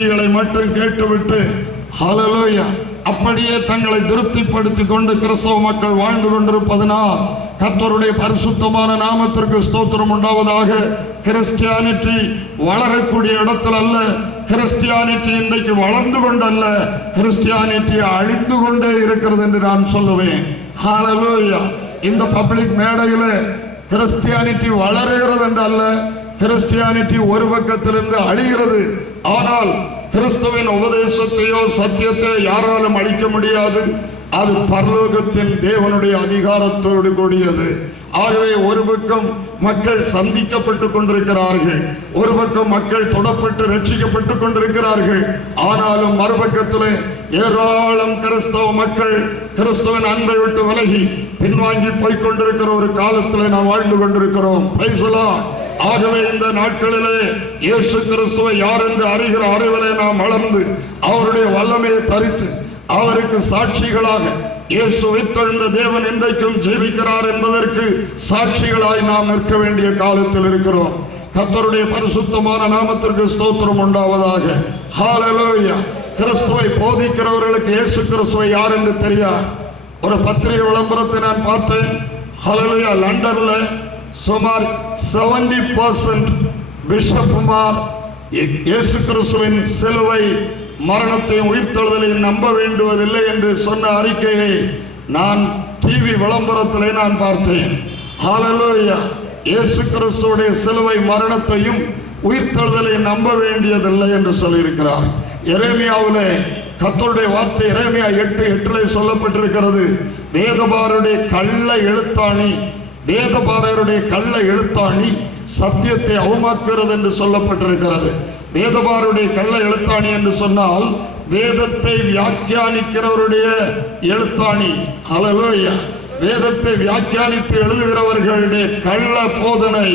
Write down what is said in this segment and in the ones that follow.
செய்திகளை மட்டும் கேட்டுவிட்டு ஹalleluya அப்படியே தங்களை திருப்திப்படுத்திக் கொண்டு கிறிஸ்தவ மக்கள் வாழ்ந்து கொண்டிருப்பதனால் கர்த்தருடைய பரிசுத்தமான நாமத்திற்கு ஸ்தோத்திரம் உண்டாவதாக. கிறிஸ்டியானிட்டி வளரக்கூடிய இடத்தில் அல்ல கிறிஸ்டியானிட்டி இன்றைக்கு வளர்ந்து கொண்டல்ல கிறிஸ்டியானிட்டி அழிந்து கொண்டே இருக்கிறது என்று நான் சொல்லுவேன். ஹalleluya இந்த பப்ளிக் மேடையில் கிறிஸ்டியானிட்டி வளருகிறது என்று அல்ல கிறிஸ்டியானிட்டி ஒரு பக்கத்திலிருந்து அழிகிறது. ஆனால் கிறிஸ்துவின் உபதேசத்தையோ சத்தியத்தையோ யாராலும் அழிக்க முடியாது. அது பரலோகத்தின் தேவனுடைய அதிகாரத்தோடு கூடியது. ஆகவே ஒரு பக்கம் மக்கள் சந்திக்கப்பட்டு கொண்டிருக்கிறார்கள். ஒரு பக்கம் மக்கள் தொடப்பட்டு ரட்சிக்கப்பட்டு கொண்டிருக்கிறார்கள். ஆனாலும் மறுபக்கத்தில் ஏராளம் கிறிஸ்தவ மக்கள் கிறிஸ்தவன் அன்பை விட்டு விலகி பின்வாங்கி போய்கொண்டிருக்கிற ஒரு காலத்தில் நாம் வாழ்ந்து கொண்டிருக்கிறோம். Praise. ஆகவே இந்த நாட்களிலே இயேசு கிறிஸ்துவை யார் என்று அறிகிற அறிவிலே நாம் வளர்ந்து அவருடைய வல்லமையை தரித்து அவருக்கு சாட்சிகளாக இயேசு உயிர்த்தெழுந்த தேவன் இன்றைக்கும் ஜீவிக்கிறார் என்பதற்கு சாட்சிகளாய் நாம் நிற்க வேண்டிய காலத்தில் இருக்கிறோம். கத்தருடைய பரிசுத்தமான நாமத்திற்கு ஸ்தோத்திரம் உண்டாவதாக. ஹalleluya கிறிஸ்துவை போதிக்கிறவர்களுக்கு இயேசு கிறிஸ்துவை யார் என்று தெரியா? ஒரு பத்திரிகை விளம்பரத்தை நான் பார்த்தேன். ஹலலுயா லண்டன்ல சுமார் 70% பர்சன்ட் பிஷப்புமார் இயேசு கிறிஸ்துவின் சிலுவை மரணத்தையும் உயிர்த்தெழுதலையும் நம்ப வேண்டுவதில்லை என்று சொன்ன அறிக்கையை நான் டிவி விளம்பரத்திலே நான் பார்த்தேன். ஹாலலோயா இயேசு கிறிஸ்துடைய சிலுவை மரணத்தையும் உயிர்த்தெழுதலை நம்ப வேண்டியதில்லை என்று சொல்லியிருக்கிறார். எரேமியாவிலே கர்த்தருடைய வார்த்தை இறைமையா எட்டு எட்டுல சொல்லப்பட்டிருக்கிறது. வேதபாருடைய கள்ள எழுத்தாணி வேதபாரருடைய கள்ள எழுத்தாணி சத்தியத்தை அவமாக்குகிறது என்று சொல்லப்பட்டிருக்கிறது. வேதபாருடைய கள்ள எழுத்தாணி என்று சொன்னால் வேதத்தை வியாக்கியானிக்கிறவருடைய எழுத்தாணி. அலலோயா வேதத்தை வியாக்கியானித்து எழுதுகிறவர்களுடைய கள்ள போதனை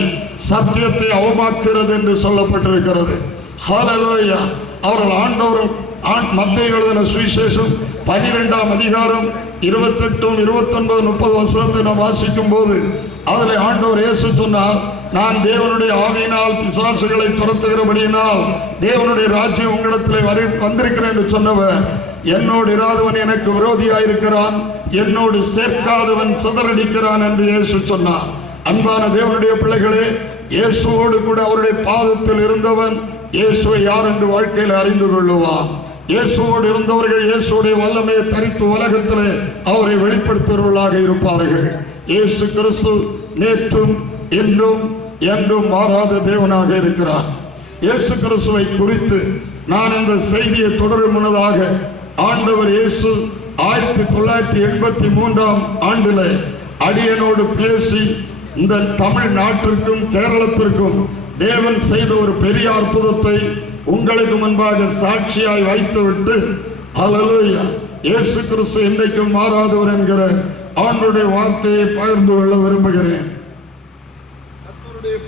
சத்தியத்தை அவமாக்குகிறது என்று சொல்லப்பட்டிருக்கிறது. ஹாலலோயா அவர்கள் ஆண்டவர் ஆண் மத்திய எழுதின சுவிசேஷம் பனிரெண்டாம் அதிகாரம் இருபத்தெட்டும் இருபத்தொன்பது முப்பது வருஷத்தை நாம் வாசிக்கும் போது அதில் ஆண்டவர் இயேசு சொன்னார் நான் தேவனுடைய ஆவியினால் பிசாசுகளை துரத்துகிறபடியினால் தேவனுடைய ராஜ்யம் உங்களிடத்தில் வரை வந்திருக்கிறேன் என்று சொன்னவர். என்னோடு இராதவன் எனக்கு விரோதியாயிருக்கிறான் என்னோடு சேர்க்காதவன் சிதறடிக்கிறான் என்று இயேசு சொன்னார். அன்பான தேவனுடைய பிள்ளைகளே இயேசுவோடு கூட அவருடைய பாதத்தில் இருந்தவன் இயேசுவை யார் என்று வாழ்க்கையில் அறிந்து கொள்ளுவான். இயேசுவோடு இருந்தவர்கள் இயேசுடைய வல்லமையை தரித்து உலகத்தில் அவரை வெளிப்படுத்துகிறவர்களாக இருப்பார்கள். இயேசு கிறிஸ்து நேற்றும் இன்றும் என்றும் மாறாத தேவனாக இருக்கிறார். இயேசு கிறிஸ்துவை குறித்து நான் இந்த செய்தியை தொடரும் முன்னதாக ஆண்டவர் இயேசு ஆயிரத்தி தொள்ளாயிரத்தி எண்பத்தி மூன்றாம் ஆண்டில் அடியனோடு பேசி இந்த தமிழ் நாட்டிற்கும் கேரளத்திற்கும் தேவன் செய்த ஒரு பெரிய அற்புதத்தை உங்களுக்கு முன்பாக சாட்சியாய் வைத்துவிட்டு அலலுயா இயேசு கிறிஸ்து என்றைக்கும் மாறாதவர் என்கிற ஆண்டுடைய வார்த்தையை பகிர்ந்து கொள்ள விரும்புகிறேன்.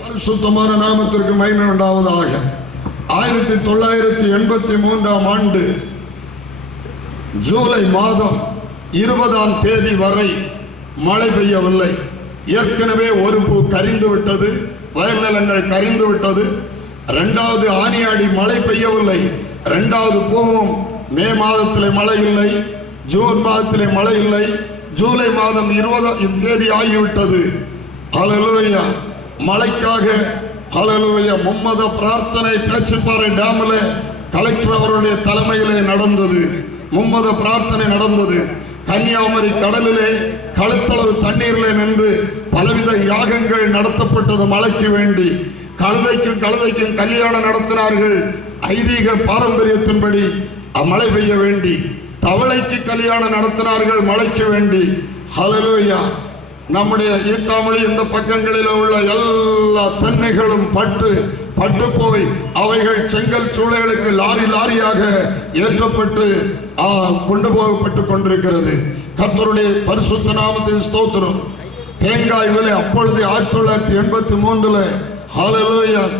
பரிசுத்தமான நாமத்திற்கு மகிமை உண்டாவதாக. ஆயிரத்தி தொள்ளாயிரத்தி எண்பத்தி மூன்றாம் ஆண்டு ஜூலை மாதம் இருபதாம் தேதி வரை மழை பெய்யவில்லை. ஏற்கனவே ஒரு பூ கரிந்து விட்டது வயல் நிலங்கள் கரிந்து விட்டது ரெண்டாவது ஆனியாடி மழை பெய்யவில்லை. ரெண்டாவது பூவும் மே மாதத்தில் மழை இல்லை. ஜூன் மாதத்திலே மழை இல்லை. ஜூலை மாதம் இருபதாம் தேதி ஆகிவிட்டது. அலலுவையா மழைக்காக அலலுவையா மும்மத பிரார்த்தனை பேச்சுப்பாறை டேமில் கலெக்டர் அவருடைய தலைமையிலே நடந்தது. மும்மத பிரார்த்தனை நடந்தது. கன்னியாகுமரி கடலிலே கழுத்தளவு தண்ணீரிலே நின்று பலவித யாகங்கள் நடத்தப்பட்டது மழைக்கு வேண்டி. கழுதைக்கும் கழுதைக்கும் கல்யாணம் நடத்தினார்கள். ஐதீக பாரம்பரியத்தின்படி மழை பெய்ய வேண்டி தவளைக்கு கல்யாணம் நடத்தினார்கள் மழைக்கு வேண்டி. ஹலலோயா நம்முடைய ஈட்டாமொழி இந்த பக்கங்களில் உள்ள எல்லா தென்னைகளும் பட்டு பட்டு போய் அவைகள் செங்கல் சூளைகளுக்கு லாரி லாரியாக ஏற்றப்பட்டு கொண்டு போகப்பட்டு கொண்டிருக்கிறது. கத்தருடைய பரிசுத்த நாமத்தின் ஸ்தோத்திரம். தேங்காய் விலை அப்பொழுது ஆயிரத்தி தொள்ளாயிரத்தி எண்பத்தி மூன்றுல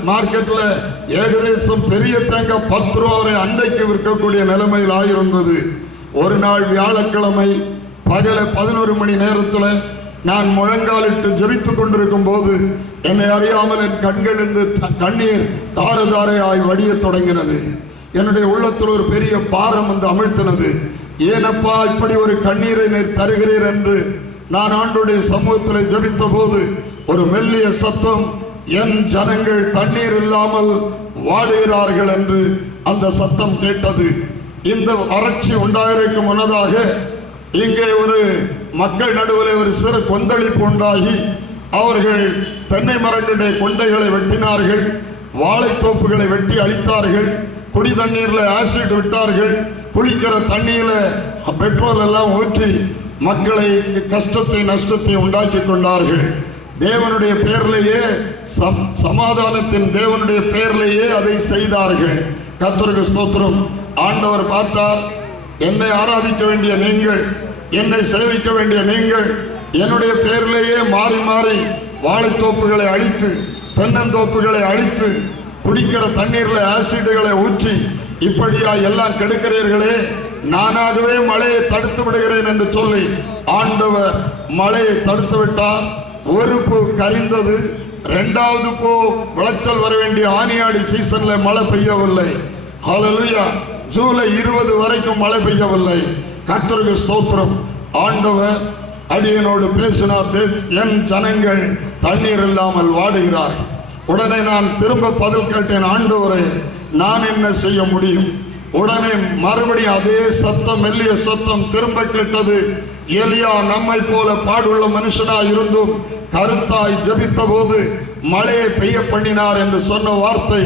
மார்க்கெட்ல ஏகதேசம் பெரிய தேங்காய் பத்து ரூபா வரை அன்றைக்கு விற்கக்கூடிய நிலைமையில் ஆயிருந்தது. ஒரு நாள் வியாழக்கிழமை பகல பதினோரு மணி நேரத்தில் நான் முழங்காலிட்டு ஜெபித்துக் கொண்டிருக்கும் போது என்னை அறியாமல் என் கண்களிலிருந்து த- கண்ணீர் தார தாரையாய் வடிய தொடங்கினது. என்னுடைய உள்ளத்தில் ஒரு பெரிய பாரம் வந்து அமிழ்த்தினது. ஏனப்பா இப்படி ஒரு கண்ணீரை நீர் தருகிறீர் என்று நான் ஆண்டுடைய சமூகத்தில் ஜபித்த போது ஒரு மெல்லிய சத்தம் என் ஜனங்கள் தண்ணீர் இல்லாமல் வாடுகிறார்கள் என்று அந்த சத்தம் கேட்டது. இந்த வறட்சி உண்டாகிறதுக்கு முன்னதாக இங்கே ஒரு மக்கள் நடுவில் ஒரு சிறு கொந்தளிப்பு உண்டாகி அவர்கள் தென்னை மரங்களுடைய கொண்டைகளை வெட்டினார்கள் வாழைத்தோப்புகளை வெட்டி அழித்தார்கள் குடி தண்ணீரில் ஆசிட் விட்டார்கள் குளிக்கிற தண்ணியில் பெட்ரோல் எல்லாம் ஊற்றி மக்களை கஷ்டத்தை நஷ்டத்தை உண்டாக்கி கொண்டார்கள். தேவனுடைய பெயர்லேயே சம்- சமாதானத்தின் தேவனுடைய பெயர்லேயே அதை செய்தார்கள். கத்தருக்கு ஸ்தோத்திரம். ஆண்டவர் பார்த்தார் என்னை ஆராதிக்க வேண்டிய நீங்கள் என்னை சேவிக்க வேண்டிய நீங்கள் என்னுடைய பெயர்லேயே மாறி மாறி வாழைத்தோப்புகளை அழித்து தென்னந்தோப்புகளை அழித்து குடிக்கிற தண்ணீரில் ஆசிடுகளை ஊற்றி இப்படியா எல்லாம் கெடுக்கிறீர்களே? நானாகவே மழையை தடுத்து விடுகிறேன் என்று சொல்லி ஆண்டவர் மழையை தடுத்து விட்டார். ஒரு பூ கரிந்தது ரெண்டாவது பூ விளைச்சல் வர வேண்டிய ஆனியாடி சீசன்ல மழை பெய்யவில்லை. ஹalleluya ஜூலை இருபது வரைக்கும் மழை பெய்யவில்லை. கத்தருக்கு ஸ்தோத்திரம். ஆண்டவர் அடியனோடு பேசினார் என் ஜனங்கள் தண்ணீர் இல்லாமல் வாடுகிறார். உடனே நான் திரும்ப பதில் கேட்டேன் ஆண்டவரே நான் என்ன செய்ய முடியும்? உடனே மறுபடியும் அதே சத்தம் மெல்லிய சத்தம் திரும்ப கேட்டது எலியா நம்மை போல பாடுள்ள மனுஷனா இருந்தும் கருத்தாய் ஜபித்த போது மழையை பெய்ய பண்ணினார் என்று சொன்ன வார்த்தை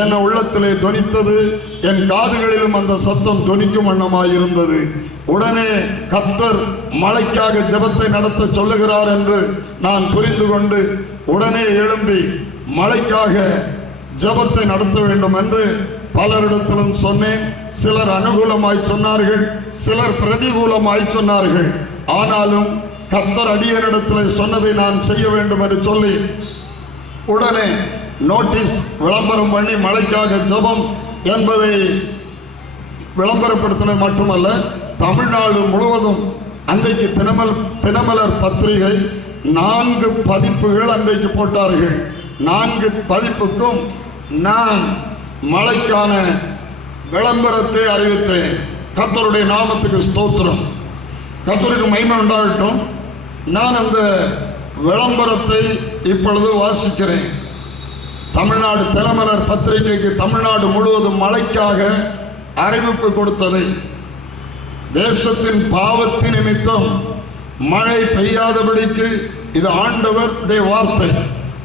என் உள்ளத்திலே துணித்தது என் காதுகளிலும் அந்த சத்தம் துணிக்கும் வண்ணமாய் இருந்தது உடனே கத்தர் மழைக்காக ஜெபத்தை நடத்த சொல்லுகிறார் என்று நான் புரிந்து கொண்டு உடனே எழும்பி மழைக்காக ஜெபத்தை நடத்த வேண்டும் என்று பலரிடத்திலும் சொன்னேன். சிலர் அனுகூலமாய் சொன்னார்கள் சிலர் பிரதிகூலமாய் சொன்னார்கள். ஆனாலும் கர்த்தர் அடியனிடத்தில் சொன்னதை நான் செய்ய வேண்டும் என்று சொல்லி உடனே நோட்டீஸ் விளம்பரம் பண்ணி மழைக்காக ஜெபம் என்பதை விளம்பரப்படுத்தினது மட்டுமல்ல தமிழ்நாடு முழுவதும் அன்றைக்கு தினமல் தினமலர் பத்திரிகை நான்கு பதிப்புகள் அன்றைக்கு போட்டார்கள். நான்கு பதிப்புக்கும் நான் மழைக்கான விளம்பரத்தை அறிவித்தேன். கத்தருடைய நாமத்துக்கு ஸ்தோத்திரம். கத்தருக்கு மகிமை உண்டாகட்டும். நான் அந்த விளம்பரத்தை இப்பொழுது வாசிக்கிறேன். தமிழ்நாடு தினமலர் பத்திரிகைக்கு தமிழ்நாடு முழுவதும் மழைக்காக அறிவிப்பு கொடுத்ததை. தேசத்தின் பாவத்தின் நிமித்தம் மழை பெய்யாதபடிக்கு இது ஆண்டவருடைய வார்த்தை.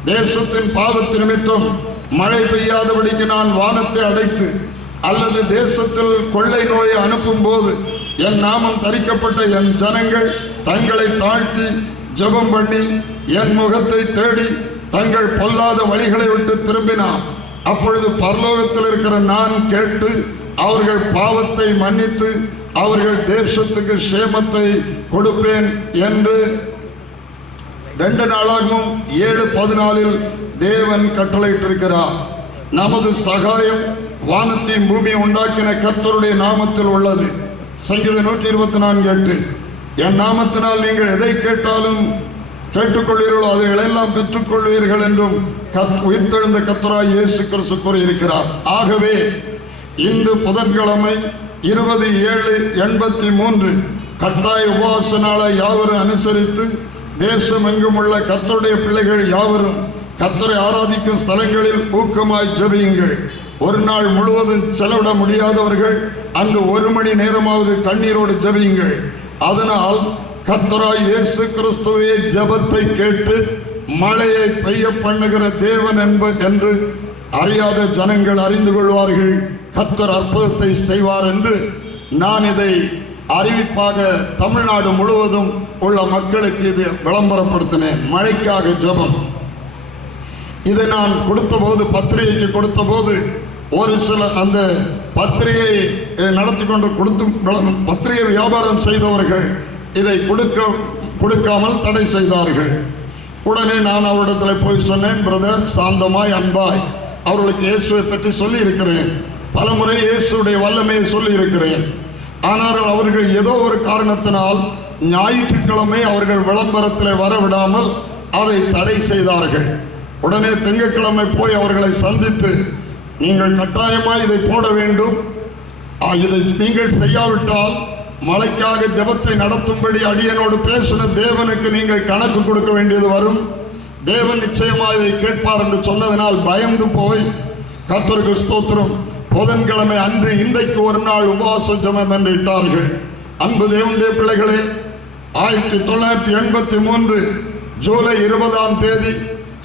தேசத்தின் பாவத்தின் நிமித்தம் மழை பெய்யாதபடிக்கு நான் வானத்தை அடைத்து அல்லது தேசத்தில் கொள்ளை நோயை அனுப்பும் போது என் நாமம் தரிக்கப்பட்ட என் ஜனங்கள் தங்களை தாழ்த்தி ஜெபம் பண்ணி என் முகத்தை தேடி தங்கள் பொல்லாத வழிகளை விட்டு திரும்பினார். அப்பொழுது பரலோகத்தில் இருக்கிற நான் கேட்டு அவர்கள் பாவத்தை மன்னித்து அவர்கள் தேசத்துக்கு சேமத்தை கொடுப்பேன் என்று ரெண்டு நாளாகவும் ஏழு பதினாலில் தேவன் கட்டளையிட்டிருக்கிறார். நமது சகாயம் வானத்தையும் பூமியை உண்டாக்கின கர்த்தருடைய நாமத்தில் உள்ளது. சங்கீத நூற்றி இருபத்தி நான்கு எட்டு. என் நாமத்தினால் நீங்கள் எதை கேட்டாலும் கேட்டுக்கொள்வீர்களோ அதைகளெல்லாம் பெற்றுக்கொள்வீர்கள் என்றும் கத் உயிர்த்தெழுந்த கத்தராய் இயேசு கிறிஸ்து கூறியிருக்கிறார். ஆகவே இன்று புதன்கிழமை இருபது ஏழு எண்பத்தி மூன்று கட்டாய உபவாச நாளை யாவரும் அனுசரித்து தேசம் எங்கும் உள்ள கத்தருடைய பிள்ளைகள் யாவரும் கத்தரை ஆராதிக்கும் ஸ்தலங்களில் ஊக்கமாய் ஜெபியுங்கள். ஒரு நாள் முழுவதும் செலவிட முடியாதவர்கள் அங்கு ஒரு மணி நேரமாவது கண்ணீரோடு ஜெபியுங்கள். அதனால் கத்தராய் இயேசு கிறிஸ்துவே ஜபத்தை கேட்டு மழையை பெய்ய பண்ணுகிற தேவன் என்ப என்று அறியாத ஜனங்கள் அறிந்து கொள்வார்கள். கத்தர் அற்புதத்தை செய்வார் என்று நான் இதை அறிவிப்பாக தமிழ்நாடு முழுவதும் உள்ள மக்களுக்கு இது விளம்பரப்படுத்தினேன். மழைக்காக ஜெபம். இதை நான் கொடுத்தபோது பத்திரிகைக்கு கொடுத்தபோது ஒரு சில அந்த பத்திரிகை நடத்தி கொண்டு கொடுத்து பத்திரிகை வியாபாரம் செய்தவர்கள் இதை கொடுக்க கொடுக்காமல் தடை செய்தார்கள். உடனே நான் அவரிடத்தில் போய் சொன்னேன் பிரதர் சாந்தமாய் அன்பாய். அவர்களுக்கு இயேசுவை பற்றி சொல்லி இருக்கிறேன் பலமுறை இயேசுடைய வல்லமையை சொல்லி இருக்கிறேன் ஆனால் அவர்கள் ஏதோ ஒரு காரணத்தினால் ஞாயிற்றுக்கிழமை அவர்கள் விளம்பரத்தில் வரவிடாமல் அதை தடை செய்தார்கள். உடனே திங்கட்கிழமை போய் அவர்களை சந்தித்து நீங்கள் கட்டாயமாக இதை போட வேண்டும். இதை நீங்கள் செய்யாவிட்டால் மழைக்காக ஜெபத்தை நடத்தும்படி அடியனோடு பேசின தேவனுக்கு நீங்கள் கணக்கு கொடுக்க வேண்டியது வரும். தேவன் நிச்சயமா இதை கேட்பார் என்று சொன்னதனால் பயந்து போய் கத்தருக்கு ஸ்தோத்திரம். புதன்கிழமை அன்று இன்றைக்கு ஒரு நாள் உபவாச ஜெபம் என்று இட்டார்கள். அன்பு தேவனுடைய பிள்ளைகளே ஆயிரத்தி தொள்ளாயிரத்தி எண்பத்தி மூன்று ஜூலை இருபதாம் தேதி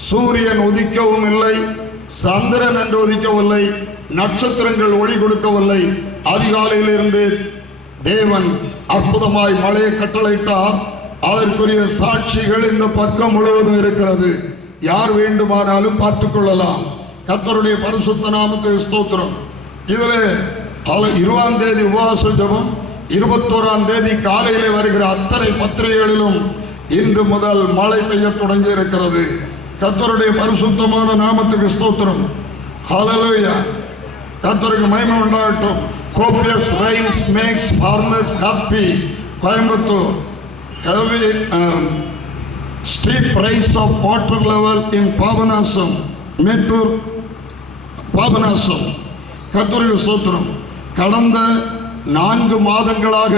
சூரியன் உதிக்கவும் இல்லை. சந்திரன் என்று உதிக்கவில்லை நட்சத்திரங்கள் ஒளி கொடுக்கவில்லை. அதிகாலையிலிருந்து தேவன் அற்புதமாய் மழையை கட்டளையிட்டார். அதற்குரிய சாட்சிகள் இந்த பக்கம் முழுவதும் இருக்கிறது. யார் வேண்டுமானாலும் பார்த்துக் கொள்ளலாம். கத்தருடைய பரிசுத்த நாமத்துக்கு ஸ்தோத்திரம். இதுல பல இருபதாம் தேதி உபவாச ஜபம் இருபத்தோராம் தேதி காலையிலே வருகிற அத்தனை பத்திரிகைகளிலும் இன்று முதல் மழை பெய்ய தொடங்கி இருக்கிறது. கத்தருடைய பரிசுத்தமான நாமத்துக்கு ஸ்தோத்திரம். ஹாலலோயா கத்தருக்கு மயமை உண்டாகட்டும். Copious rice max farmers happy Coimbatore கல்வி street price of water level in Papanasam Mettur Papanasam கத்தருக்கு ஸ்தோத்திரம். கடந்த நான்கு மாதங்களாக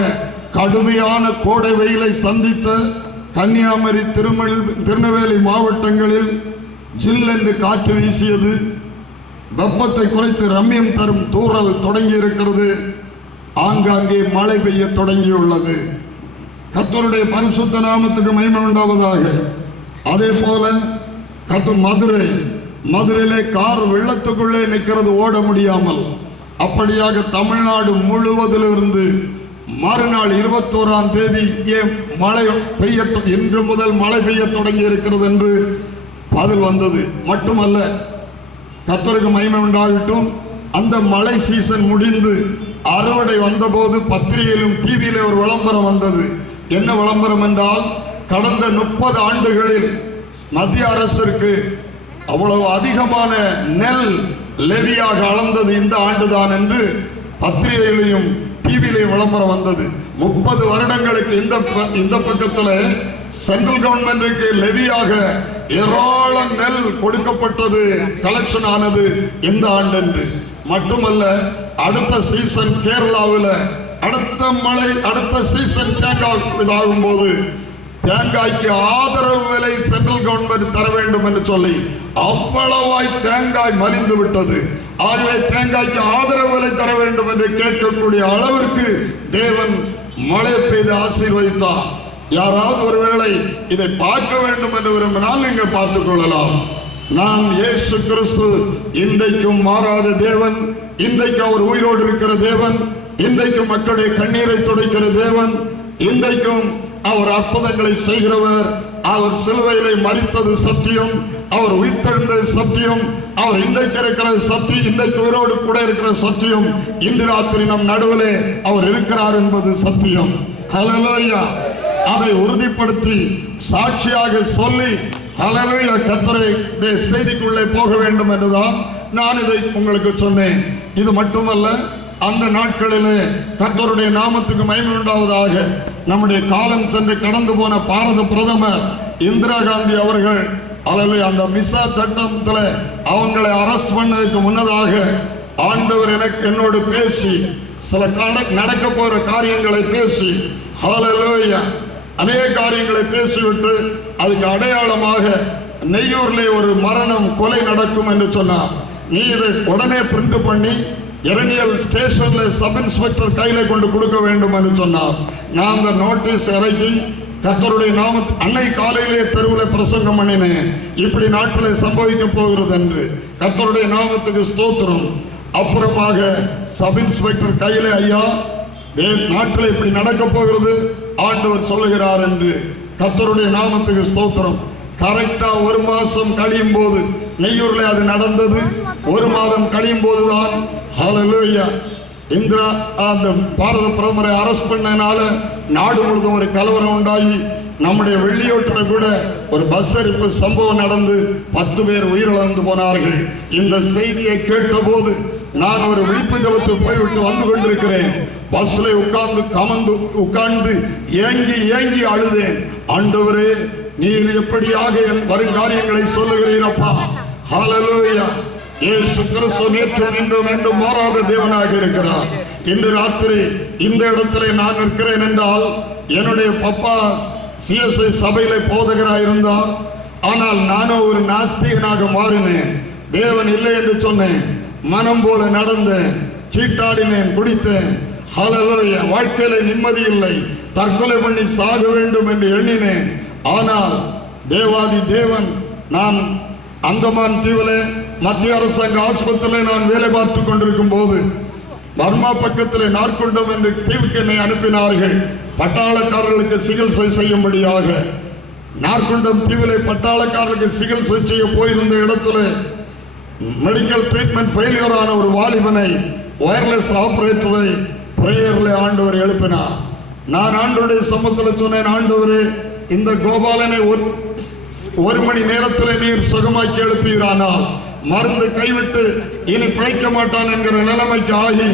கடுமையான கோடை வெயிலை சந்தித்த கன்னியாகுமரி திருமல் திருநெல்வேலி மாவட்டங்களில் ஜில் என்று காற்று வீசியது. வெப்பத்தை குறைத்து ரம்மியம் தரும் தூறல் தொடங்கி இருக்கிறது ஆங்காங்கே மழை பெய்ய தொடங்கியுள்ளது. கத்தருடைய பரிசுத்த நாமத்துக்கு மகிமை உண்டாவதாக. அதே போல கத்து மதுரை மதுரையிலே கார் வெள்ளத்துக்குள்ளே நிற்கிறது ஓட முடியாமல். அப்படியாக தமிழ்நாடு முழுவதிலிருந்து மறுநாள் இருபத்தோராம் தேதி இங்கே மழை பெய்ய இன்று முதல் மழை பெய்ய தொடங்கி இருக்கிறது என்று பதில் வந்தது. மட்டுமல்ல கத்தருக்கு மகிமை உண்டாகட்டும். அந்த மழை சீசன் முடிந்து அறுவடை வந்தபோது பத்திரிகையிலும் டிவியில ஒரு விளம்பரம் வந்தது. என்ன விளம்பரம் என்றால் கடந்த முப்பது ஆண்டுகளில் மத்திய அரசிற்கு அவ்வளவு அதிகமான நெல் லெவியாக அளந்தது இந்த ஆண்டுதான் என்று பத்திரிகையிலையும் டிவியிலே விளம்பரம் வந்தது. முப்பது வருடங்களுக்கு இந்த ப- இந்த பக்கத்தில் சென்ட்ரல் கவர்மெண்ட்டுக்கு லெவியாக ஏராள நெல் கொடுக்கப்பட்டது கலெக்ஷன் ஆனது இந்த ஆண்டென்று. மட்டுமல்ல அடுத்த சீசன் கேரளாவில் அடுத்த மழை அடுத்த சீசன் தேங்காய் இதாகும் போது தேங்காய்க்கு ஆதரவு விலை சென்ட்ரல் கவர்மெண்ட் தர வேண்டும் என்று சொல்லி அவ்வளவாய் தேங்காய் மலிந்து விட்டது. ஆகவே தேங்காய்க்கு ஆதரவு விலை தர வேண்டும் என்று கேட்கக்கூடிய அளவிற்கு தேவன் மழை பெய்து ஆசீர்வதித்தார். யாராவது ஒருவேளை இதை பார்க்க வேண்டும் என்று விரும்பினால் நீங்கள் பார்த்துக் கொள்ளலாம். நான் இயேசு கிறிஸ்து இன்றைக்கும் மாறாத தேவன் இன்றைக்கு அவர் உயிரோடு இருக்கிற தேவன் இன்றைக்கும் மக்களுடைய கண்ணீரை துடைக்கிற தேவன் இன்றைக்கும் அவர் அற்புதங்களை செய்கிறவர். அவர் சிலுவையிலே மறித்தது சத்தியம். அவர் உயிர்த்தெழுந்தது சத்தியம். அவர் இன்றைக்கு இருக்கிற சத்தியம் இன்றைக்கு உயிரோடு கூட இருக்கிற சத்தியம். இன்று ராத்திரி நம் நடுவிலே அவர் இருக்கிறார் என்பது சத்தியம். ஹalleluya அதை உறுதிப்படுத்தி சாட்சியாக சொல்லி ஹalleluya கத்தரை செய்திக்குள்ளே போக வேண்டும் என்றுதான் நான் இதை உங்களுக்கு சொன்னேன். இது மட்டுமல்ல அந்த நாட்களிலே கத்தருடைய நாமத்துக்கு மயமை உண்டாவதாக நம்முடைய காலம் சென்று கடந்து போன பாரத பிரதமர் இந்திரா காந்தி அவர்கள் அல்லது அந்த மிசா சட்டத்தில் அவங்களை அரெஸ்ட் பண்ணதுக்கு முன்னதாக ஆண்டவர் எனக்கு என்னோடு பேசி சில நடக்க போற காரியங்களை பேசி ஹalleluya அநேக காரியங்களை பேசிவிட்டு அதுக்கு அடையாளமாக நெய்யூர்ல ஒரு மரணம் கொலை நடக்கும் என்று சொன்னார். நீ இதை உடனே பிரிண்ட் பண்ணி இரணியல் ஸ்டேஷன்ல சப் இன்ஸ்பெக்டர் கையில கொண்டு கொடுக்க வேண்டும் என்று சொன்னார். நான் அந்த நோட்டீஸ் இறக்கி கத்தருடைய நாம அன்னை காலையிலே தெருவில் பிரசங்கம் பண்ணினேன். இப்படி நாட்களை சம்பவிக்க போகிறது என்று. கத்தருடைய நாமத்துக்கு ஸ்தோத்திரம். அப்புறமாக சப் இன்ஸ்பெக்டர் கையில ஐயா நாட்கள் இப்படி நடக்க போகிறது? ஆண்டவர் சொல்லுகிறார் என்று. கத்தருடைய நாமத்துக்கு ஸ்தோத்திரம். கரெக்டா ஒரு மாசம் கழியும் போது நெய்யூர்ல அது நடந்தது. ஒரு மாதம் கழியும் போதுதான். ஹalleluya இந்திரா அந்த பாரத பிரதமரை அரஸ்ட் பண்ணனால நாடு முழுதும் ஒரு கலவரம் உண்டாகி நம்முடைய வெள்ளியோட்டில் கூட ஒரு பஸ் அரிப்பு சம்பவம் நடந்து பத்து பேர் உயிரிழந்து போனார்கள். இந்த செய்தியை கேட்டபோது நான் ஒரு விழிப்பு ஜபத்து போய்விட்டு வந்து கொண்டிருக்கிறேன். பஸ்ல உட்கார்ந்து கமந்து உட்கார்ந்து ஏங்கி ஏங்கி அழுதேன். ஆண்டவரே நீர் எப்படியாக என் வருங்காரியங்களை சொல்லுகிறீரப்பா ஹalleluya இயேசு கிறிஸ்து நேற்றும் இன்றும் என்றும் மாறாத தேவனாக இருக்கிறார். இன்று ராத்திரி இந்த இடத்திலே நான் இருக்கிறேன் என்றால் என்னுடைய பப்பா சிஎஸ்ஐ சபையில போதகராக இருந்தார். ஆனால் நானும் ஒரு நாஸ்திகனாக மாறினேன். தேவன் இல்லை என்று சொன்னேன். மனம் போல நடந்தேன். சீட்டாடினேன் குடித்தேன். ஹalleluya வாழ்க்கையில நிம்மதி இல்லை. தற்கொலை பண்ணி சாக வேண்டும் என்று எண்ணினேன். ஆனால் தேவாதி தேவன் நான் அந்தமான் தீவிலே மத்திய அரசாங்க ஆஸ்பத்திரியில் நான் வேலை பார்த்து கொண்டிருக்கும் போது பர்மா பக்கத்தில் நாற்கொண்டம் என்று தீவுக்கு என்னை அனுப்பினார்கள். பட்டாளக்காரர்களுக்கு சிகிச்சை செய்யும்படியாக நாற்குண்டம் தீவிலே பட்டாளக்காரர்களுக்கு சிகிச்சை செய்ய போயிருந்த இடத்துல மெடிக்கல் ட்ரீட்மெண்ட் ஃபெயிலியரான ஒரு வாலிபனை ஒயர்லெஸ் ஆப்ரேட்டரை பிரேயரில் ஆண்டவர் எழுப்பினார். நான் ஆண்டுடைய சமத்தில் சொன்னேன் ஆண்டவர் இந்த கோபாலனை ஒரு ஒரு மணி நேரத்தில் நீர் சுகமாக்கி எழுப்பீரானால் மருந்து கைவிட்டு இனி பிழைக்க மாட்டான் என்கிற நிலைமைக்கு ஆகி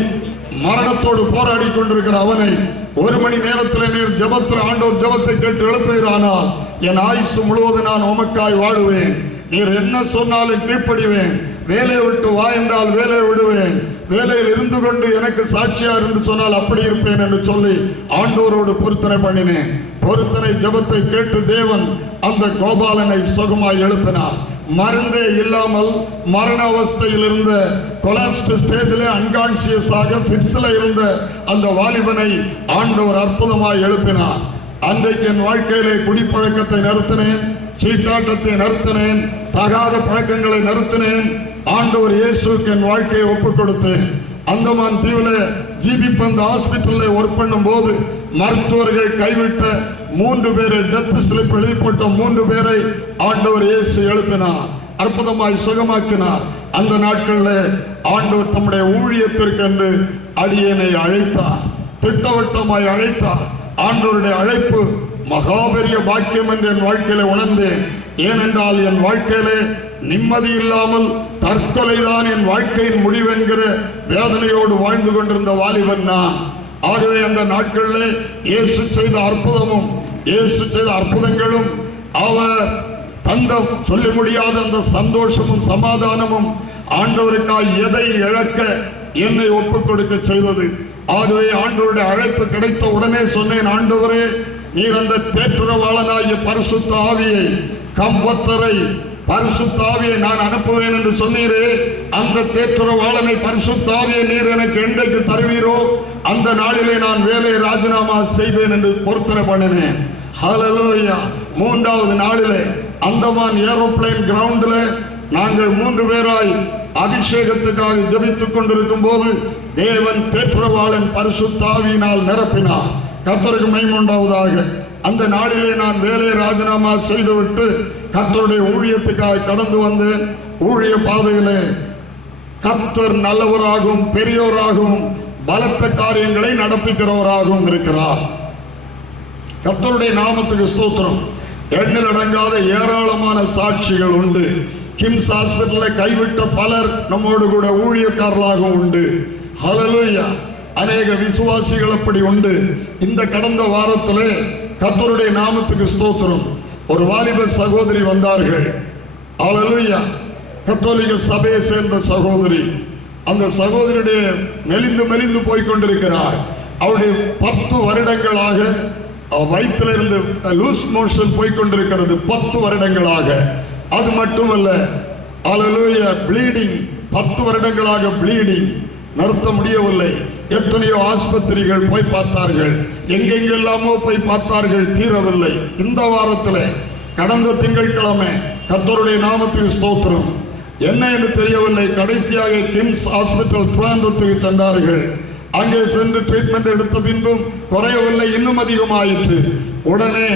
மரணத்தோடு போராடி கொண்டிருக்கிற அவனை ஒரு மணி நேரத்தில் நீர் ஜெபத்தில் ஆண்டோர் ஜெபத்தை கேட்டு எழுப்பீரானால் என் ஆயுசு முழுவதும் நான் உமக்காய் வாழுவேன். நீர் என்ன சொன்னாலும் கீழ்ப்படிவேன். வேலையை விட்டு வா என்றால் வேலையை விடுவேன். வேலையில் இருந்து கொண்டு எனக்கு சாட்சியார் என்று சொன்னால் அப்படி இருப்பேன் என்று சொல்லி ஆண்டோரோடு பொருத்தனை பண்ணினேன். பொருத்தனை ஜெபத்தை கேட்டு தேவன் அந்த கோபாலனை சுகமாய் எழுப்பினார். மருந்தே இல்லாமல் மரண அவஸ்தையில் இருந்த கொலாப்ஸ்ட் ஸ்டேஜில் அன்கான்சியஸாக பிட்ஸில் இருந்த அந்த வாலிபனை ஆண்டவர் அற்புதமாய் எழுப்பினார். அன்றைக்கு என் வாழ்க்கையிலே குடிப்பழக்கத்தை நிறுத்தினேன் சீட்டாட்டத்தை நிறுத்தினேன் தகாத பழக்கங்களை நிறுத்தினேன். ஆண்டவர் இயேசுக்கு என் வாழ்க்கையை ஒப்புக் கொடுத்தேன் அந்தமான் தீவில் ஜிபி பந்து ஹாஸ்பிட்டலில் ஒர்க் பண்ணும்போது மருத்துவர்கள் கைவிட்ட மூன்று பேரை டெத் ஸ்லிப் வெளிப்பட்ட மூன்று பேரை ஆண்டவர் இயேசு எழுப்பினார். அற்புதமாய் சுகமாக்கினார். அந்த நாட்களில் ஆண்டவர் தம்முடைய ஊழியத்திற்கு என்று அடியனை அழைத்தார். திட்டவட்டமாய் அழைத்தார். ஆண்டவருடைய அழைப்பு மகாபெரிய பாக்கியம் என்று என் வாழ்க்கையில உணர்ந்தேன். ஏனென்றால் என் வாழ்க்கையிலே நிம்மதி இல்லாமல் தற்கொலைதான் என் வாழ்க்கையின் முடிவென்கிற வேதனையோடு வாழ்ந்து கொண்டிருந்த வாலிபன் நான். ஆகவே அந்த நாட்களிலே இயேசு செய்த அற்புதமும் இயேசு செய்த அற்புதங்களும் அவர் தந்த சொல்ல முடியாத அந்த சந்தோஷமும் சமாதானமும் ஆண்டவருக்காய் எதை இழக்க என்னை ஒப்புக் கொடுக்க செய்தது. ஆகவே ஆண்டவருடைய அழைப்பு கிடைத்த உடனே சொன்னேன் ஆண்டவரே நீர் அந்த தேற்றுறவாளனாகிய பரிசுத்த ஆவியை கம்பத்தரை பரிசுத்த ஆவியை நான் அனுப்புவேன் என்று சொன்னீரே அந்த தேற்றுறவாளனை பரிசுத்த ஆவியை நீர் எனக்கு என்றைக்கு தருவீரோ அந்த நாளிலே நான் வேலையை ராஜினாமா செய்வேன் என்று பொருத்தனை பண்ணினேன். ஹலலோயா மூன்றாவது நாளில் அந்தமான் ஏரோப்ளைன் கிரவுண்டில் நாங்கள் மூன்று பேராய் அபிஷேகத்துக்காக ஜபித்துக் கொண்டிருக்கும் போது தேவன் பேற்றவாளன் பரிசுத்தாவியினால் நிரப்பினார். கத்தருக்கு மைமுண்டாவதாக அந்த நாளிலே நான் வேலையை ராஜினாமா செய்துவிட்டு கத்தருடைய ஊழியத்துக்காக கடந்து வந்தேன். ஊழிய பாதையிலே கத்தர் நல்லவராகவும் பெரியோராகவும் பலத்த காரியங்களை நடப்பிக்கிறவராகவும் இருக்கிறார். கர்த்தருடைய நாமத்துக்கு ஸ்தோத்திரம். எண்ணில் அடங்காத ஏராளமான சாட்சிகள் உண்டு. கிம்ஸ் ஹாஸ்பிட்டலில் கைவிட்ட பலர் நம்மோடு கூட ஊழியக்காரர்களாக உண்டு. ஹலலுயா அநேக விசுவாசிகள் அப்படி உண்டு. இந்த கடந்த வாரத்தில் கத்தருடைய நாமத்துக்கு ஸ்தோத்திரம். ஒரு வாலிப சகோதரி வந்தார்கள். அழலுயா கத்தோலிக சபையை சேர்ந்த சகோதரி. அந்த சகோதரியுடைய மெலிந்து மெலிந்து போய் கொண்டிருக்கிறார். அவருடைய பத்து வருடங்களாக வயிற்றில் இருந்து லூஸ் மோஷன் போய் கொண்டிருக்கிறது பத்து வருடங்களாக. அது மட்டுமல்ல அலலூய ப்ளீடிங் பத்து வருடங்களாக ப்ளீடிங் நிறுத்த முடியவில்லை. எத்தனையோ ஆஸ்பத்திரிகள் போய் பார்த்தார்கள். எங்கெங்கெல்லாமோ போய் பார்த்தார்கள் தீரவில்லை. இந்த வாரத்தில் கடந்த திங்கட்கிழமை கத்தருடைய நாமத்துக்கு ஸ்தோத்திரம். என்ன என்று தெரியவில்லை. கடைசியாக கிம்ஸ் ஹாஸ்பிட்டல் திருவனந்தத்துக்கு சென்றார்கள். அங்கே சென்று ட்ரீட்மெண்ட் எடுத்த பின்பும் குறையவில்லை இன்னும் அதிகமாயிற்று. உடனே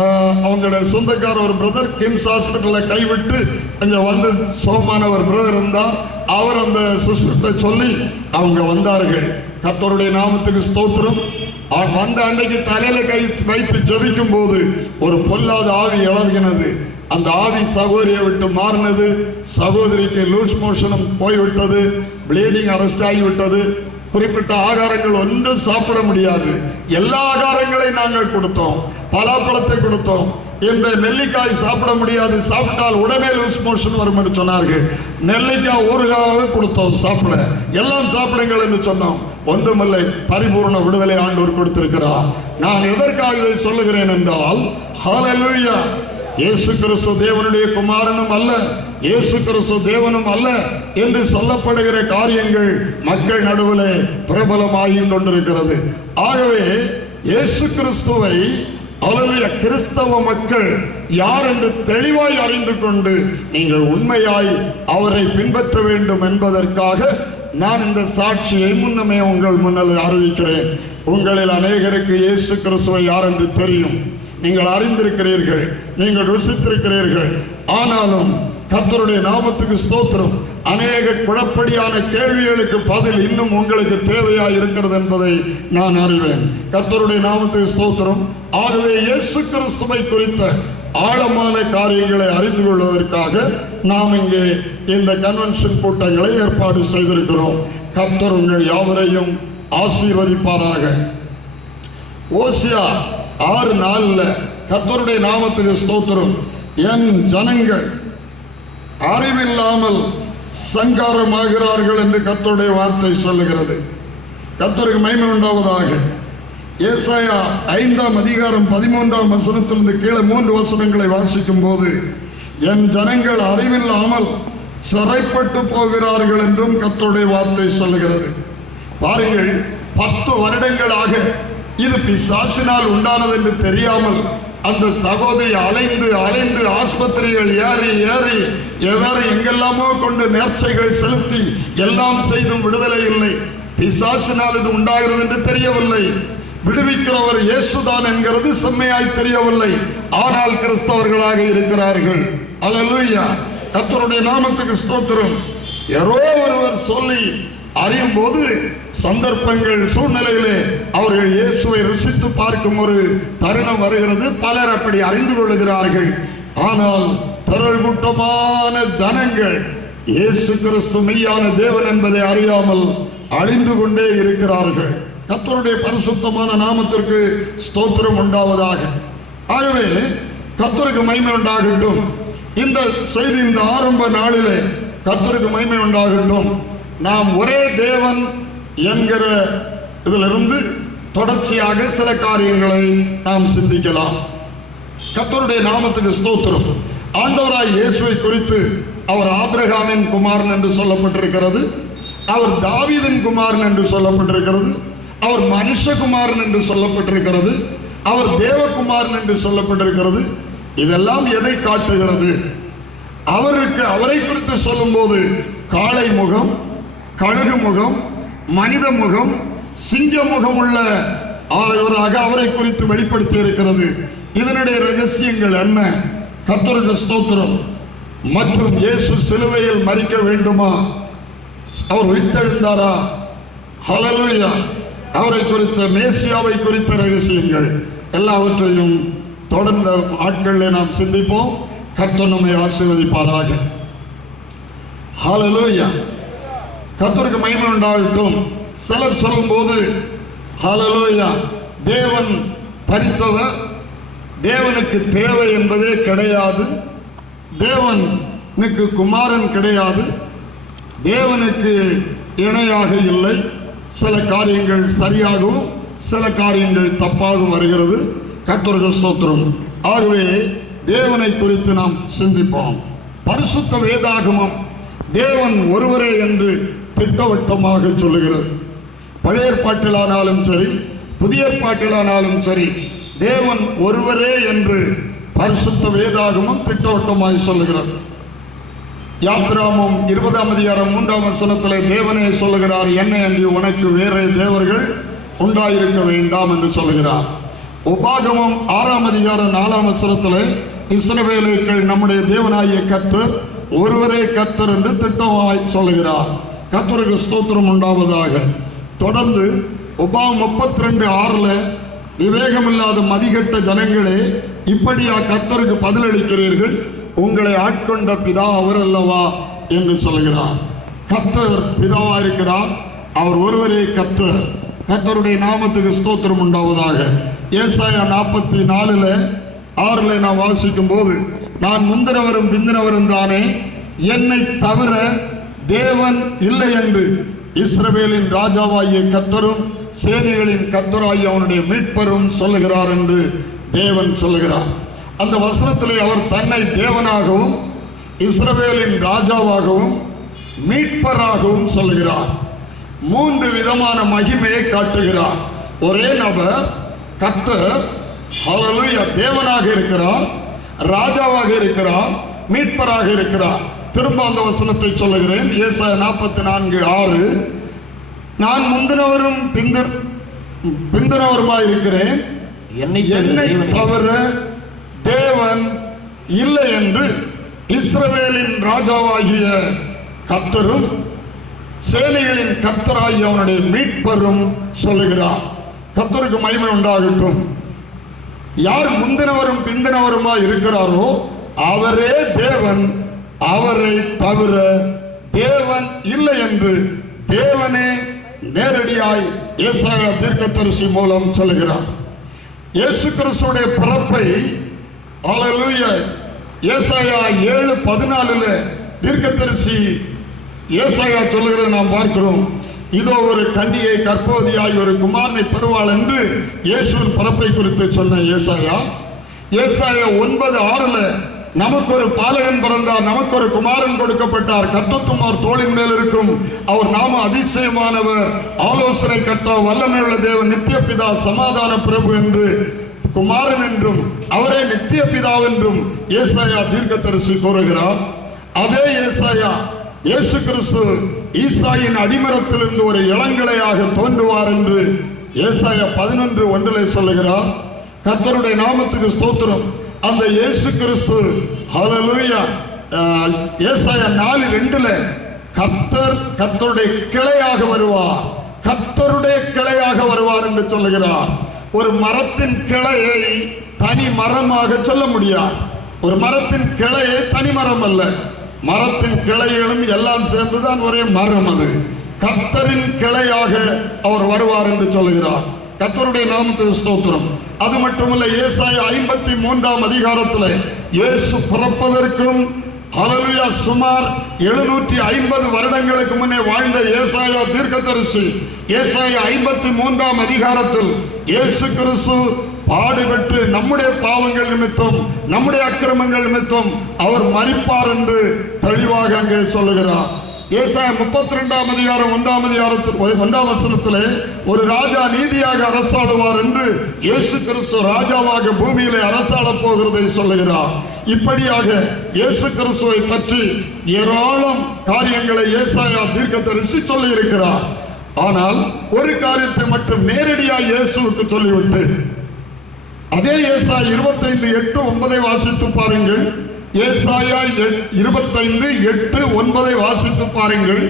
அவங்களோட அவங்களுடைய சொந்தக்கார ஒரு பிரதர் கிம்ஸ் ஹாஸ்பிட்டலில் கைவிட்டு அங்கே வந்து சோமான ஒரு பிரதர் இருந்தார் அவர் அந்த சிஸ்டர்கிட்ட சொல்லி அவங்க வந்தார்கள். கத்தருடைய நாமத்துக்கு ஸ்தோத்திரம். அவன் வந்த அன்னைக்கு தலையில கை வைத்து ஜபிக்கும் போது ஒரு பொல்லாத ஆவி இழவினது அந்த ஆவி சகோதரியை விட்டு மாறினது. சகோதரிக்கு லூஸ் மோஷனும் போய்விட்டது. ப்ளீடிங் அரெஸ்ட் ஆகிவிட்டது. குறிப்பிட்ட ஆகாரங்கள் ஒன்றும் சாப்பிட முடியாது. எல்லா ஆகாரங்களையும் நாங்கள் கொடுத்தோம். பலாப்பழத்தை கொடுத்தோம். இந்த நெல்லிக்காய் சாப்பிட முடியாது. சாப்பிட்டால் உடனே லூஸ் மோஷன் வரும் என்று சொன்னார்கள். நெல்லிக்காய் ஊறுகாவே கொடுத்தோம். சாப்பிட. எல்லாம் சாப்பிடுங்கள் என்று சொன்னோம். ஒன்றுமில்லை. பரிபூர்ண விடுதலை ஆண்டவர் கொடுத்திருக்கிறார். நான் எதற்காக இதை சொல்லுகிறேன் என்றால் ஹalleluya இயேசு கிறிஸ்து தேவனுடைய குமாரனும் அல்ல. இயேசு கிறிஸ்து தேவனும் அல்ல என்று சொல்லப்படுகிற காரியங்கள் மக்கள் நடுவில் பிரபலமாகிக் கொண்டிருக்கிறது. ஆகவே இயேசு கிறிஸ்துவை அவருடைய கிறிஸ்தவ மக்கள் யார் என்று தெளிவாய் அறிந்து கொண்டு நீங்கள் உண்மையாய் அவரை பின்பற்ற வேண்டும் என்பதற்காக நான் இந்த சாட்சியை முன்னமே உங்கள் முன்னால் அறிவிக்கிறேன். உங்களில் அநேகருக்கு இயேசு கிறிஸ்துவை யார் என்று தெரியும்? நீங்கள் அறிந்திருக்கிறீர்கள் நீங்கள் ருசித்திருக்கிறீர்கள். ஆனாலும் கர்த்தருடைய நாமத்துக்கு ஸ்தோத்திரம். அநேக குழப்படியான கேள்விகளுக்கு பதில் இன்னும் உங்களுக்கு தேவையா இருக்கிறது என்பதை நான் அறிவேன். கத்தருடைய நாமத்துக்கு ஸ்தோத்திரம். ஆகவே இயேசு கிறிஸ்துவை குறித்த ஆழமான காரியங்களை அறிந்து கொள்வதற்காக நாம் இங்கே இந்த கன்வென்ஷன் கூட்டங்களை ஏற்பாடு செய்திருக்கிறோம். கத்தர் உங்கள் யாவரையும் ஆசீர்வதிப்பாராக. ஓசியா ஆறு நாளில் கர்த்தருடைய நாமத்துக்கு ஸ்தோத்திரம். என் ஜனங்கள் அறிவில்லாமல் சங்காரமாகிறார்கள் என்று கத்தருடைய வார்த்தை சொல்லுகிறது. கத்தருக்கு மகிமை உண்டாவதாக. ஏசாயா ஐந்தாம் அதிகாரம் பதிமூன்றாம் வசனத்திலிருந்து கீழே மூன்று வசனங்களை வாசிக்கும் போது என் ஜனங்கள் அறிவில்லாமல் சிறைப்பட்டு போகிறார்கள் என்றும் கத்தருடைய வார்த்தை சொல்லுகிறது. பாருங்கள் பத்து வருடங்களாக இது பிசாசினால் உண்டானது என்று தெரியாமல் அந்த சகோதரி அலைந்து அலைந்து ஆஸ்பத்திரிகள் ஏறி ஏறி எவ்வாறு எங்கெல்லாமோ கொண்டு நேர்ச்சைகள் செலுத்தி எல்லாம் செய்தும் விடுதலை இல்லை. பிசாசினால் இது உண்டாகிறது என்று தெரியவில்லை. விடுவிக்கிறவர் இயேசுதான் என்கிறது செம்மையாய் தெரியவில்லை. ஆனால் கிறிஸ்தவர்களாக இருக்கிறார்கள். அல்லேலூயா. கத்தருடைய நாமத்துக்கு ஸ்தோத்திரம். யாரோ ஒருவர் சொல்லி அறியும் போது சந்தர்ப்பங்கள் சூழ்நிலையிலே அவர்கள் இயேசுவை ருசித்து பார்க்கும் ஒரு தருணம் வருகிறது. பலர் அப்படி அறிந்து கொள்கிறார்கள் ஆனால் திரள் கூட்டமான ஜனங்கள் இயேசு கிறிஸ்து மெய்யான தேவன் என்பதை அறியாமல் அழிந்து கொண்டே இருக்கிறார்கள். கத்தருடைய பரிசுத்தமான நாமத்திற்கு ஸ்தோத்திரம் உண்டாவதாக. ஆகவே கத்தருக்கு மகிமை உண்டாகட்டும். இந்த செய்தி இந்த ஆரம்ப நாளிலே கத்தருக்கு மகிமை உண்டாகட்டும். நாம் ஒரே தேவன் என்கிற இதிலிருந்து தொடர்ச்சியாக சில காரியங்களை நாம் சிந்திக்கலாம். கத்தருடைய நாமத்துக்கு ஸ்தோத்திரம். ஆண்டவராய் இயேசுவை குறித்து அவர் ஆப்ரஹாமின் குமாரன் என்று சொல்லப்பட்டிருக்கிறது. அவர் தாவீதின் குமாரன் என்று சொல்லப்பட்டிருக்கிறது. அவர் மனுஷகுமாரன் என்று சொல்லப்பட்டிருக்கிறது. அவர் தேவகுமாரன் என்று சொல்லப்பட்டிருக்கிறது. இதெல்லாம் எதை காட்டுகிறது. அவருக்கு அவரை குறித்து சொல்லும்போது காளை முகம் கழுகு முகம் மனித முகம் சிங்க முகம் உள்ள இவராக அவரை குறித்து வெளிப்படுத்தி இருக்கிறது இதனுடைய ரகசியங்கள் என்ன? கத்தருக்கு ஸ்தோத்திரம். மற்றும் இயேசு சிலுவையில் மறிக்க வேண்டுமா? அவர் உயிர்த்தெழுந்தாரா? ஹலலுயா அவரை குறித்த மேசியாவை குறித்த ரகசியங்கள். எல்லாவற்றையும் தொடர்ந்த ஆட்களில் நாம் சிந்திப்போம். கர்த்தர் நம்மை ஆசீர்வதிப்பாராக. ஹலலுயா கத்தருக்கு மயமன் உண்டாகட்டும். சிலர் சொல்லும்போது ஹalleluya தேவன் பறித்தவர் தேவனுக்கு தேவை என்பதே கிடையாது. தேவனுக்கு குமாரன் கிடையாது. தேவனுக்கு இணையாக இல்லை. சில காரியங்கள் சரியாகவும் சில காரியங்கள் தப்பாகவும் வருகிறது. கர்த்தருக்கு சோத்திரம் ஆகவே தேவனை குறித்து நாம் சிந்திப்போம். பரிசுத்த வேதாகமம் தேவன் ஒருவரே என்று திட்டவட்டமாக சொல்லுகிறது. பழைய பாட்டிலானாலும் சரி புதிய பாட்டிலானாலும் சரி தேவன் ஒருவரே என்று பரிசுத்த வேதாகமும் திட்டவட்டமாய் சொல்லுகிறது. யாத்ராமம் இருபதாம் அதிகாரம் மூன்றாம் வசனத்தில் தேவனே சொல்லுகிறார் என்னை என்று உனக்கு வேறே தேவர்கள் உண்டாயிருக்க வேண்டாம் என்று சொல்லுகிறார். உபாகமம் ஆறாம் அதிகாரம் நாலாம் வசனத்தில் இஸ்ரவேலுக்கள் நம்முடைய தேவனாகிய கர்த்தர் ஒருவரே கர்த்தர் என்று திட்டமாய் சொல்லுகிறார். கர்த்தருக்கு ஸ்தோத்திரம் உண்டாவதாக. தொடர்ந்து ஒபா முப்பத்தி ரெண்டு ஆறில் விவேகமில்லாத மதிகெட்ட ஜனங்களே இப்படியா கத்தருக்கு பதிலளிக்கிறீர்கள்? உங்களை ஆட்கொண்ட பிதா அவர் அல்லவா என்று சொல்கிறார். கத்தர் பிதாவா இருக்கிறார். அவர் ஒருவரே கத்தர் கர்த்தருடைய நாமத்துக்கு ஸ்தோத்திரம் உண்டாவதாக. ஏசாயா நாற்பத்தி நாலில் ஆறில் நான் வாசிக்கும் போது நான் முந்தினவரும் பிந்தினவரும் தானே என்னை தவிர தேவன் இல்லை என்று இஸ்ரவேலின் ராஜாவாகிய கத்தரும் சேனைகளின் கர்த்தராகிய அவனுடைய மீட்பரும் சொல்லுகிறார் என்று தேவன் சொல்லுகிறார். அந்த வசனத்திலே அவர் தன்னை தேவனாகவும் இஸ்ரவேலின் ராஜாவாகவும் மீட்பராகவும் சொல்லுகிறார். மூன்று விதமான மகிமையை காட்டுகிறார். ஒரே நபர் கத்தர் ஹalleluya தேவனாக இருக்கிறார் ராஜாவாக இருக்கிறார் மீட்பராக இருக்கிறார். திரும்ப அந்த வசனத்தை சொல்லுகிறேன். ஏசாயா நாற்பத்தி நான்கு ஆறு. நான் முந்தினவரும் பிந்தர் பிந்தினவருமாய் இருக்கிறேன். என்னை தவிர தேவனே இல்லை. என்று இஸ்ரவேலின் ராஜாவாகிய கர்த்தரும் சேனைகளின் கர்த்தராகிய அவனுடைய மீட்பரும் சொல்லுகிறார். கர்த்தருக்கு மகிமை உண்டாகட்டும். யார் முந்தினவரும் பிந்தினவருமா இருக்கிறாரோ அவரே தேவன் அவரை தவிர தேவன் இல்லை என்று தேவனே நேரடியாய் ஏசாயா தீர்க்கதரிசி மூலம் சொல்கிறார். இயேசு கிறிஸ்துடைய பிறப்பை ஹalleluya ஏசாயா ஏழு பதினாலுல தீர்க்கதரிசி ஏசாயா சொல்லுகிறத நாம் பார்க்கிறோம். இதோ ஒரு கன்னியை கற்போதியாய் ஒரு குமாரனை பெறுவாள் என்று இயேசுவின் பிறப்பை குறித்து சொன்ன ஏசாயா. ஏசாயா ஒன்பது ஆறுல நமக்கு ஒரு பாலகன் பிறந்தார் நமக்கு ஒரு குமாரன் கொடுக்கப்பட்டார். கர்த்தத்துமார் தோளின் மேல் இருக்கும். அவர் நாம அதிசயமானவர். ஆலோசனை கர்த்தா வல்லமையுள்ள தேவன் நித்திய பிதா சமாதான பிரபு என்று குமாரன் என்றும் அவரே நித்திய பிதாவென்றும் ஏசாயா தீர்க்கதரிசி கூறுகிறார். அதே ஏசாயா இயேசு கிறிஸ்து ஈசாயின் அடிமரத்திலிருந்து ஒரு இளங்கிளையாக தோன்றுவார் என்று ஏசாயா பதினொன்று ஒன்றிலே சொல்லுகிறார். கர்த்தருடைய நாமத்துக்கு ஸ்தோத்திரம். அந்த இயேசு கிறிஸ்து ஹலலூயா ஏசாய ஏசாயா நாலு ரெண்டுல கத்தர் கத்தருடைய கிளையாக வருவார். கத்தருடைய கிளையாக வருவார் என்று சொல்லுகிறார். ஒரு மரத்தின் கிளையை தனி மரமாக சொல்ல முடியாது. ஒரு மரத்தின் கிளையை தனி மரம் அல்ல. மரத்தின் கிளைகளும் எல்லாம் சேர்ந்துதான் ஒரே மரம் அது. கத்தரின் கிளையாக அவர் வருவார் என்று சொல்லுகிறார். கத்தருடைய நாமத்துக்கு ஸ்தோத்திரம். அது மட்டுமல்ல ஏசாய ஐம்பத்தி மூன்றாம் அதிகாரத்தில் இயேசு பிறப்பதற்கும் ஹalleluya சுமார் எழுநூற்றி ஐம்பது வருடங்களுக்கு முன்னே வாழ்ந்த ஏசாயா தீர்க்கதரிசி. ஏசாய ஐம்பத்தி மூன்றாம் அதிகாரத்தில் இயேசு கிறிஸ்து பாடுபட்டு நம்முடைய பாவங்கள் நிமித்தம் நம்முடைய அக்கிரமங்கள் நிமித்தம் அவர் மறிப்பார் என்று தெளிவாக அங்கே சொல்லுகிறார். ஏசாய முப்பத்தி ரெண்டாம் அதிகாரம் ஒன்றாம் அதிகாரத்தில் ஒன்றாம் வசனத்திலே ஒரு ராஜா நீதியாக அரசாடுவார் என்று இயேசு கிறிஸ்து ராஜாவாக பூமியிலே அரசாட போகிறதை சொல்லுகிறார். இப்படியாக இயேசு கிறிஸ்துவை பற்றி ஏராளம் காரியங்களை ஏசாயா தீர்க்கதரிசி சொல்லி இருக்கிறார் ஆனால் ஒரு காரியத்தை மட்டும் நேரடியாக இயேசுவுக்கு சொல்லிவிட்டு அதே ஏசா இருபத்தைந்து எட்டு ஒன்பதை வாசித்து பாருங்கள். ஏசாயா இருபத்தைந்து எட்டு ஒன்பதை வாசித்து பாருங்கள்.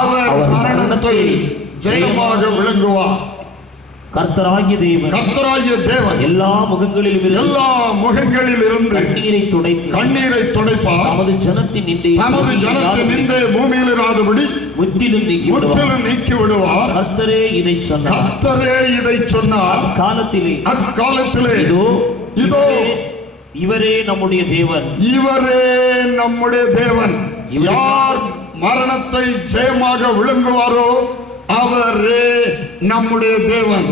அவர் மரணத்தை ஜெயமாக விளங்குவார். கர்த்தராகிய தேவன். கர்த்தராகிய தேவன். எல்லா முகங்களிலும் எல்லா முகங்களில் இருந்து கண்ணீரை துடைத்து கண்ணீரை துடைப்பார். தமது ஜனத்தின் நிந்தை தமது ஜனத்தின் நிந்தை பூமியில் இராதபடி முற்றிலும் நீக்கி முற்றிலும் நீக்கி விடுவார். கர்த்தரே இதை சொன்னார். கர்த்தரே இதை சொன்னார். காலத்திலே அக்காலத்திலே இதோ இதோ இவரே- நம்முடைய தேவன். இவரே நம்முடைய தேவன். யார் மரணத்தை ஜெயமாக விழுங்குவாரோ அவரே நம்முடைய தேவன்.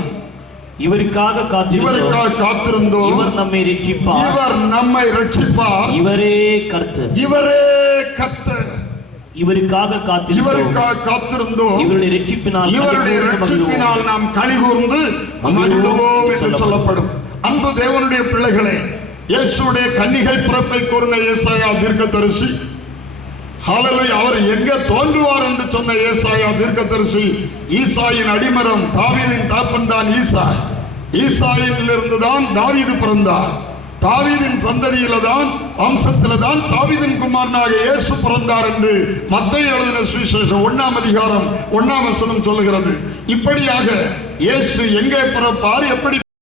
இவருக்காக காத்திருந்தோம். இவருக்காக காத்திருந்தோம். இவர் நம்மை ரட்சிப்பார். இவர் நம்மை ரட்சிப்பார். இவரே கர்த்தர். இவரே கர்த்தர். இவருக்காக காத்திருந்தோம். இவருக்காக காத்திருந்தோம். இவருடைய ரட்சிப்பினால் இவருடைய ரட்சிப்பினால். நாம் கலிகூர்ந்து மகிழ்வோம் என்று சொல்லப்படும். அன்பு தேவனுடைய பிள்ளைகளே இயேசுடைய கன்னிகை பிறப்பை கூறின ஏசாயா தீர்க்கதரிசி. ஹாலலை அவர் எங்க தோன்றுவார் என்று சொன்ன ஏசாயா தீர்க்கதரிசி ஈசாயின் அடிமரம் தாவீதின் தாப்பன் தான் ஈசா ஈசாயிலிருந்து தான் தாவீது பிறந்தார். தாவீதின் சந்ததியில தான் வம்சத்தில தான் தாவீதின் குமாரனாக இயேசு பிறந்தார் என்று மத்திய எழுதின சுவிசேஷம் ஒன்னாம் அதிகாரம் ஒன்னாம் வசனம் சொல்லுகிறது. இப்படியாக இயேசு எங்கே பிறப்பார் எப்படி